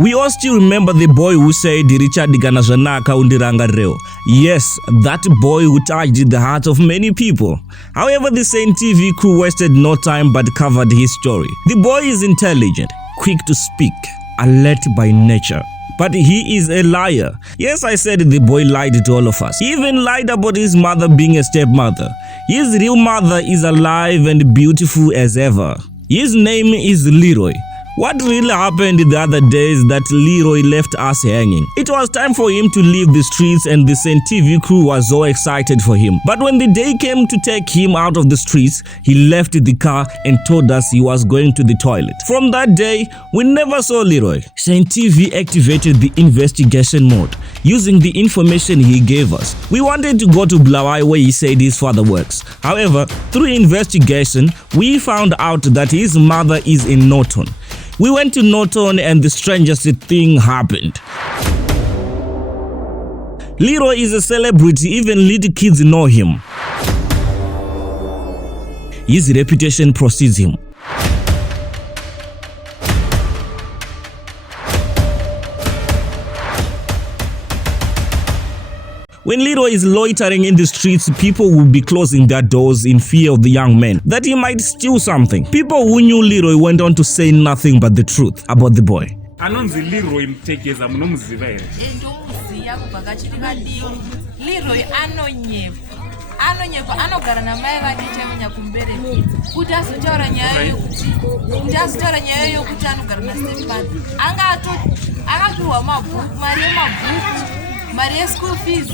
We all still remember the boy who said Richard Ganazanaka undirangareo. Yes, that boy who touched the heart of many people. However, the same TV crew wasted no time but covered his story. The boy is intelligent, quick to speak, alert by nature. But he is a liar. Yes, I said the boy lied to all of us. He even lied about his mother being a stepmother. His real mother is alive and beautiful as ever. His name is Leroy. What really happened the other day is that Leroy left us hanging. It was time for him to leave the streets and the Saint TV crew was so excited for him. But when the day came to take him out of the streets, he left the car and told us he was going to the toilet. From that day, we never saw Leroy. Saint TV activated the investigation mode. Using the information he gave us, we wanted to go to Blawai where he said his father works. However, through investigation, we found out that his mother is in Norton. We went to Norton and the strangest thing happened. Leroy is a celebrity, even little kids know him. His reputation precedes him. When Leroy is loitering in the streets, people will be closing their doors in fear of the young man, that he might steal something. People who knew Leroy went on to say nothing but the truth about the boy. Anonzi Leroy mtekeza munomuziva ere. Ndomuziya kubva kachiri kadii. Leroy anonyepa anogara namai vake chainya kumbereki kuti azotaura nyaya yokuti anogara nastepfather akapiwa mabhuku mari yeschool fees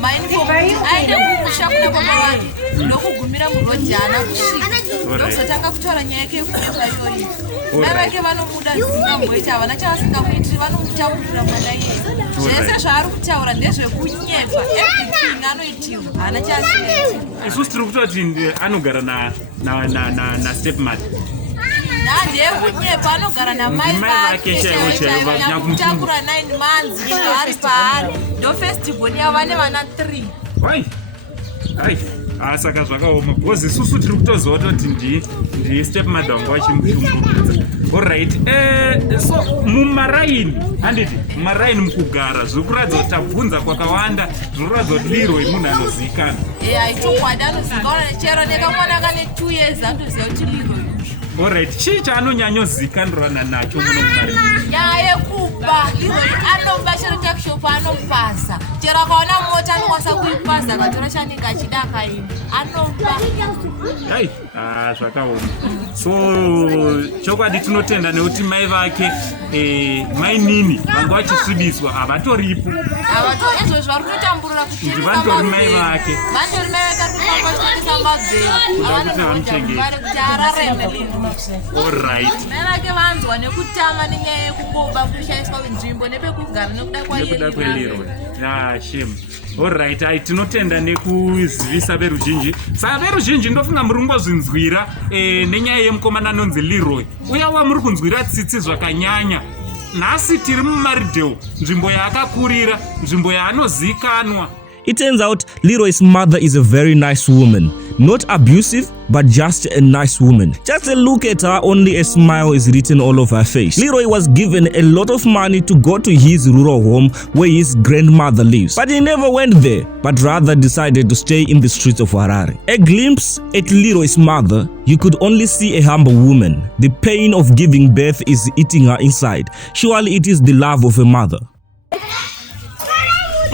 mainfomu aende kumusha kuna baba vake ndokugumira murodhi haana kusvika ndokuzotanga kutaura nyaya yake yekunepa iyoyi. Mai vake vanomuda zimbabweiti havana chavasingamuitiri vanomutaurira mwana iyeye. Zvese zvaari kutaura ndezvekunyepa, everything anoitirwa haana chaasingaitiri. Isusu tiri kutoti anogara na stepmother. Ndekunyepa anogara namai vake chaivokutakura 9 months ari paari ndofestival yavane vana 3. Saka zvakaoma because isusu tiri kutoziva kuti ndi stepmother wangu vachimushungurudza. Alright, so mumaraini handiti mumaraini mukugara zviri kuratidza kuti tabvunza kwakawanda zviri kuratidza kuti Leroy munhu anozivikanwa. Aitokwadi anozivikanwa chero nekamwana kane 2 years anoziva kuti Leroy. Alright, chii chaanonyanyozivikanirana nacho muno mumaraini? Nyaya yekuba Leroy anoba chero takishopu anopasa. Chero akaona mota anokwanisa kuipasa akatora chanenge achida akaenda anoba. Zvakaoma. So chokwadi tinotenda nekuti mai vake mai nini vanga vachisvibiswa havatoripo. Izvo zvari kutotamburira kuti vantori mai vake. Vantori mai vake arikufamba vachitengesa mabhero kuti arareme Leroy. Alright. Mai vake vanzwa nekutama nenyaya yekuboba kushaiswa nzvimbo nepekugara nekuda kwaLeroy. Shame. Alright, tinotenda nekuzivisa veruzhinji. Saka veruzhinji ndofunga muri kungozvinzwira nenyaya yemukomana anonzi Leroy. Uya wamuri kunzwira tsitsi zvakanyanya. Nhasi tiri muMaridale, nzvimbo yaakakurira, nzvimbo yaanozivikanwa. It turns out Leroy's mother is a very nice woman. Not abusive, but just a nice woman. Just a look at her, only a smile is written all over her face. Leroy was given a lot of money to go to his rural home where his grandmother lives. But he never went there, but rather decided to stay in the streets of Harare. A glimpse at Leroy's mother, you could only see a humble woman. The pain of giving birth is eating her inside. Surely it is the love of a mother.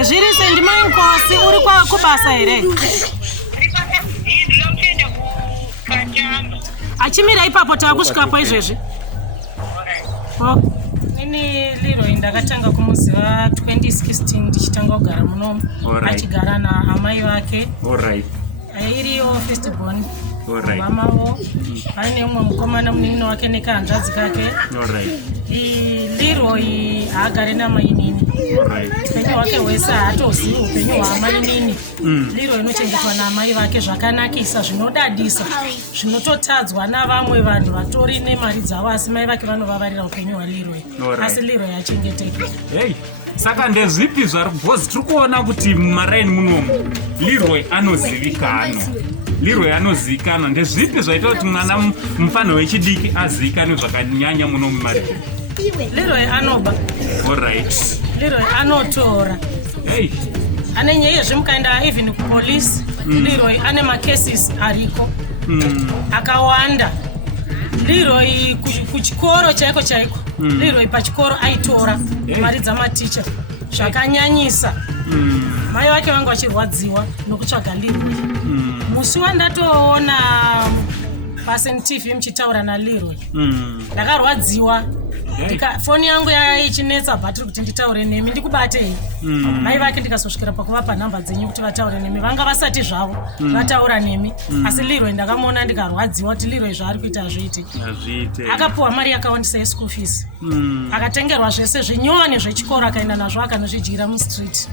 Zviri sendimai nkosi uri kubasa here? Achimira ipapo taakusvikapo izvezvi. Ini Leroy ndakatanga kumuziva 2016 ndichitanga kugara muno achigara naamai vake. Iriyo firstborn. Mamawo aine umwe mukomana munin'ina wake nekahanzvadzi kake. Leroy haagari namai nini. Upenyu hwake hwese haatozivi upenyu hwaamai nini. Leroy inochengetwa naamai vake zvakanakisa zvinodadisa zvinototadzwa navamwe vanhu vatori nemari dzavo asi mai vake vanovavarira upenyu hwaLeroy. Asi Leroy achengeteke. Saka ndezvipi zvari because tiri kuona kuti mumaraini munomu Leroy anozivikanwa. Leroy anozivikanwa. Ndezvipi zvaita kuti mwana mufana wechidiki azivikanwe zvakanyanya muno muMaridale? Leroy anoba. Alright. Leroy anotora. Hey. Ane nyaya zvemukaenda even kupolice. Leroy ane macases ariko. Akawanda. Leroy kuchikoro chaiko. Leroy pachikoro aitora mari dzamaticha. Zvakanyanyisa. Mai wake vangu vachirwadziwa nokutsvaga Leroy. Musi wandatoona paSNTV muchitaura naLeroy. Ndakarwadziwa. Foni yangu yaichinetsa bhatiri kuti nditaure nemi ndikubatei. Mai vake ndikazosvikira pakuvapa nhamba dzenyu kuti vataure nemi. Vanga vasati zvavo vataura nemi. Asi Leroy ndakamuona ndikarwadziwa kuti Leroy zvaari kuita azviite. Akapuwa mari yakawandisa yeschool fees. Akatengerwa zvese zvinyowani zvechikoro akaenda nazvo akanozvidyira mustreet.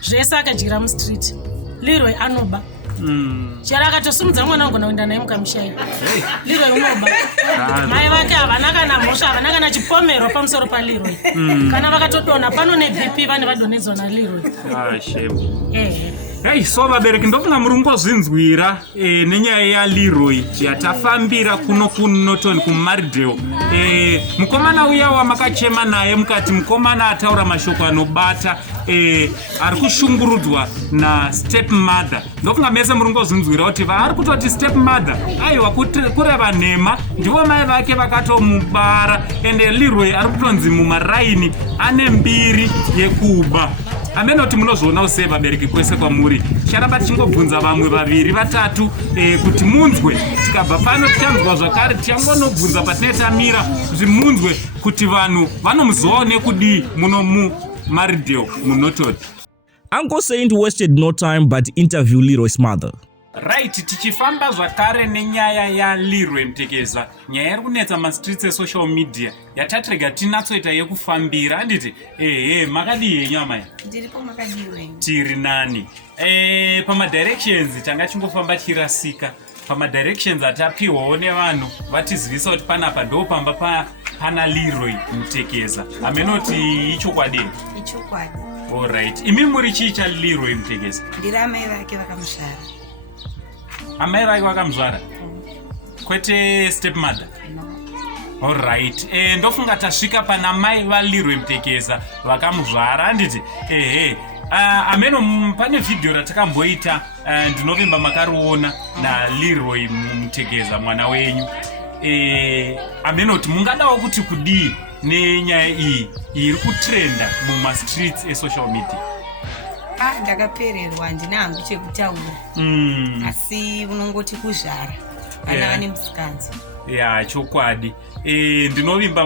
Zvese akadyira mustreet. Leroy anoba. Chera akatosimudza mwana wangu naenda naye mukamushayi. Leroy unoba. Mai vake havana kana mhosva, havana kana chipomero pamusoro paLeroy. Kana vakatodona pano neBP vane vadonedzwa naLeroy. Shame. Hey, so vabereki ndofunga muri kungozvinzwira nenyaya yaLeroy yatafambira kuno kunotoni kuMaridale. Mukomana uya wamakachema naye mukati mukomana ataura mashoko anobata ari kushungurudzwa nastepmother. Ndofunga mese muri kungozvinzwira kuti vari kutoti stepmother aiwa kureva nhema ndivo mai vake vakatomubara ende Leroy ari kutonzi mumaraini ane mbiri yekuba. Amenoti munozviona sei vabereki kwese kwamuri. Ticharamba tichingobvunza vamwe vaviri vatatu kuti munzwe. Tikabva pano tichanzwa zvakare tichangonobvunza patinenge tamira zvimunzwe kuti vanhu vanomuzowa nekudii muno muMaridale munototi. Uncle Saint wasted no time but interview Leroy's mother. Right, tichifamba zvakare nenyaya yaLeroy Mtekeza. Nyaya iri kunetsa mastreets esocial media yatatirega tinatsoita yekufambira. Handiti makadii nyama iyi? Ndiripo makadiwe. Tiri nani. Pamadirections tanga chingofamba chirasika. Pamadirections atapiwawo nevanhu vatizivisa kuti panapa ndo pamba pana Leroy Mtekeza. Amenoti ichokwadi? Ichokwadi. Alright. Imi muri chii chaLeroy Mtekeza? Ndiri amai vake vakamushara. Amai vake vakamuzvara? Kwete stepmother? No. Alright. Ndofunga tasvika pana mai vaLeroy Mtekeza vakamuzvara. Handiti? Ameno pane video ratakamboita ndinovimba makariona naLeroy Mtekeza mwana wenyu. Amenoti mungadawo kuti kudii nenyaya iyi iri kutrenda mumastreets esocial media? Ndakapererwa handina hangu chekutaura. Asi unongoti kuzvara kana vane musikanzi. Chokwadi. Ndinovimba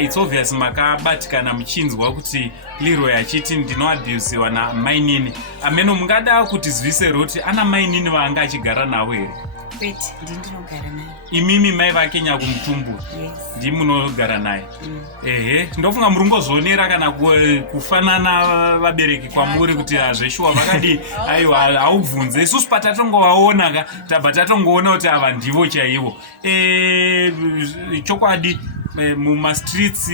it's obvious makabatikana muchinzwa kuti Leroy achiti ndinoabusiwa namainini. Ameno mungada kuti zivise kuti ana mainini vaanga achigara nawo here? Kwete, ndinogara naye. Imimi mai vake nyakumutumbu? Yes. Ndi munogara naye? Ndofunga muri ngozvionera kana kufanana vabereki kwamuri kuti zveshuwa vakadi aiwa haubvunze. Isusu patatongovaona tabva tatongoona kuti ava ndivo chaivo. Chokwadi mumastreets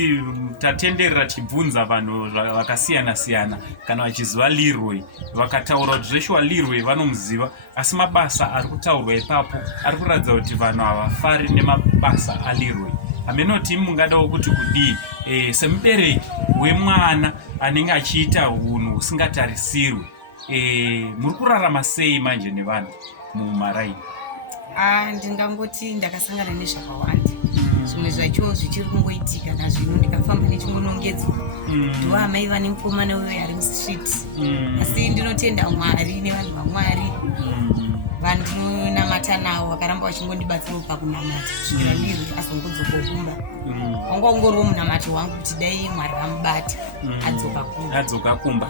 tatenderera tichibvunza vanhu vakasiyana-siyana kana vachiziva Leroy vakataura kuti zveshuwa Leroy vanomuziva, asi mabasa ari kutaurwa ipapo ari kuratidza kuti vanhu havafari nemabasa aLeroy. Amenoti mungadawo kuti kudii semubereki wemwana anenge achiita unhu husingatarisirwe, muri kurarama sei manje nevanhu mumaraini? Ndingangoti ndakasangana nezvakawanda. Zvimwe zvacho zvichiri kungoitika nazvino ndikafamba nechingonongedzwa. Ndiwo amai vane mukomana uyo ari mustreet. Asi ndinotenda Mwari nevanhu vaMwari. Vandinonamata navo vakaramba vachingondibatsira pakunamata kusvikira Leroy azongodzoka kumba. Wanga ungoriwo munamati wangu kuti dai Mwari vamubata adzoka kumba.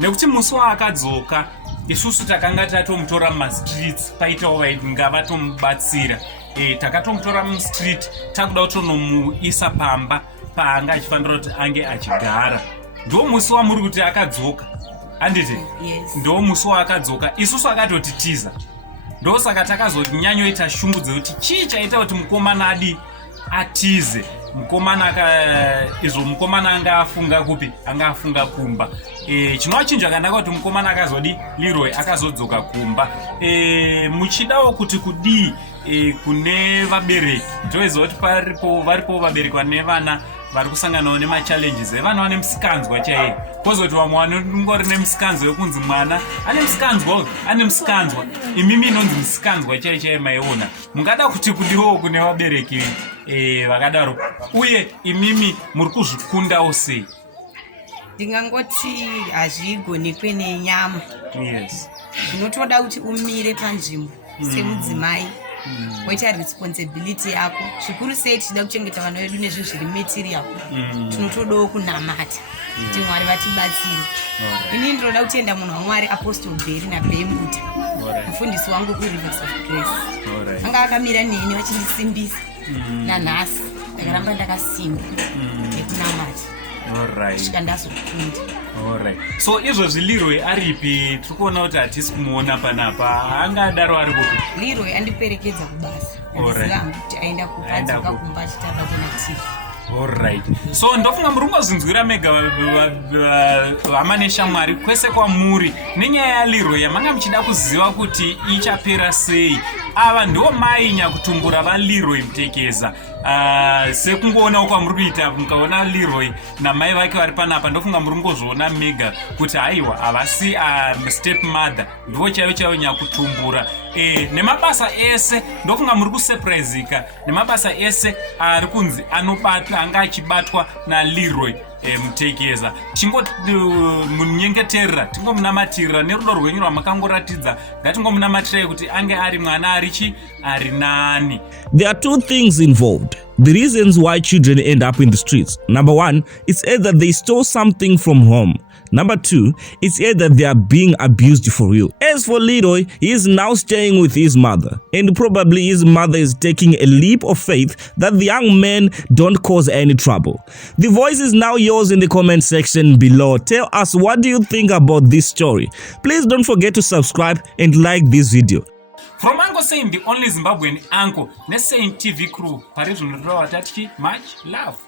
Nekuti musi waakadzoka isusu takanga tatomutora mumastreets paitawo vainga vatomubatsira. Takatomutora mustreet takuda kutonomuisa pamba paanga achifanira kuti ange achigara. Ndo musi wamuri kuti akadzoka. Handiti? Yes. Ndo musi waakadzoka isusu akatotitiza. Ndo saka takazoti nyanyoita shungu dzekuti chii chaita kuti mukomana atize. Mukomana anga afunga kupi? Anga afunga kumba. Chinowachinja kanaka kuti mukomana akazodi Leroy akazodzoka kumba. Muchidawo kuti kudii kune vabereki. Ndoiziva kuti varipo vabereki vane vana vari kusanganawo nemachallenges evana vane musikanzwa chaiye, kwozoti vamwe vanongori nemusikanzwa yekunzi mwana ane musikanzwa, imimi inonzi musikanzwa chaiye maiona. Mungada kuti kudiwo kune vabereki vakadaro, uye imimi muri kuzvikundawo sei? Ndingangoti hazvigonekwe nenyama. Yes. Zvinotoda kuti umire panzvimbo semudzimai woita responsibility yako. Zvikuru sei tichida kuchengeta vana vedu nezvinhu zviri material, tinotodawo kunamata kuti Mwari vatibatsire. Ini ndinoda kutenda munhu waMwari Apostle Bheri naBhembuta, mufundisi wangu kuRivers of Grace. Anga akamira neni vachindisimbisa nanhasi ndakaramba ndakasimba etinamata. Alright. So izvozvi Leroy aripi? Tiri kuona kuti hatisi kumuona panapa. Angadaro ari kupi? Leroy andiperekedza kubasa. Ndiziva kuti aenda kupadzoka kumba achitaba kuna TV. Alright. So ndofunga muri kungozinzwira mega hama neshamwari kwese kwamuri nenyaya yaLeroy yamanga muchida kuziva kuti ichapera sei. Ava ndo mai nyakutumbura vaLeroy Mtekeza. Sekungoona kwamuri kuita mukaona Leroy namai vake vari panapa, ndofunga muri kungozviona mega kuti haiwa havasi step mother, ndo chaiyo nyakutumbura. Nemabasa ese ndofunga muri kusurprisika nemabasa ese ari kunzi anobatwa anga achibatwa naLeroy Mtekeza. Tingomunyengeterera, tingomunamatira nerudo rwenyu rwamakangoratidza, ngatingomunamatirai kuti ange ari mwana ari nani. There are two things involved. The reasons why children end up in the streets. Number one, it's either they stole something from home. Number two, it's either they are being abused for real. As for Leroy, he is now staying with his mother, and probably his mother is taking a leap of faith that the young men don't cause any trouble. The voice is now yours in the comment section below. Tell us, what do you think about this story? Please don't forget to subscribe and like this video. From Uncle Saint, the only Zimbabwean uncle, the Saint TV crew, much love.